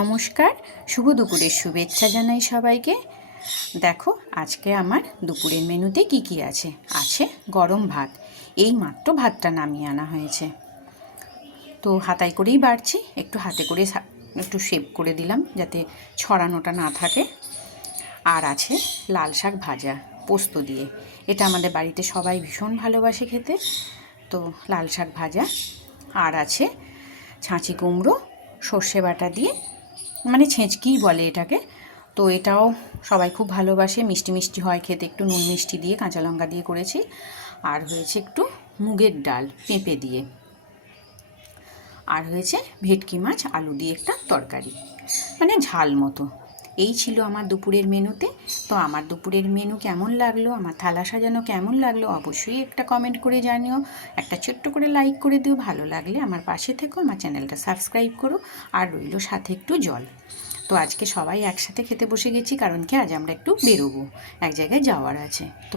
নমস্কার, শুভ দুপুরের শুভেচ্ছা জানাই সবাইকে। দেখো, আজকে আমার দুপুরের মেনুতে কি কি আছে? আছে গরম ভাত। এই মাত্র ভাতটা নামিয়ে আনা হয়েছে। তো হাতাই করেই বাড়ছি, একটু হাতে করে একটু শেপ করে দিলাম যাতে ছড়ানোটা না থাকে। আর আছে লাল শাক ভাজা, পোস্ত দিয়ে। এটা আমাদের বাড়িতে সবাই ভীষণ ভালোবাসে খেতে। তো লাল শাক ভাজা। আর আছে ছাঁচি কুমড়ো, সর্ষে বাটা দিয়ে মানে ছেঁচকিই বলে এটাকে। তো এটাও সবাই খুব ভালোবাসে। মিষ্টি মিষ্টি হয় খেতে। একটু নুন মিষ্টি দিয়ে, কাঁচা লঙ্কা দিয়ে করেছি। আর হয়েছে একটু মুগের ডাল পেঁপে দিয়ে। আর হয়েছে ভেটকি মাছ, আলু দিয়ে একটা তরকারি। মানে ঝাল মতো। এই ছিল আমার দুপুরের মেনুতে। তো আমার দুপুরের মেনু কেমন লাগল? আমার থালা সাজানো কেমন লাগল? অবশ্যই একটা কমেন্ট করে জানিও। একটা ছোট্ট করে লাইক করে দিও। ভালো লাগলে আমার পাশে থেকো, আমার চ্যানেলটা সাবস্ক্রাইব করো। আর রইল সাথে একটু জল। তো আজকে সবাই একসাথে খেতে বসে গেছি, কারণ কি আজ আমরা একটু বেরোবো। এক জায়গায় যাওয়ার আছে। তো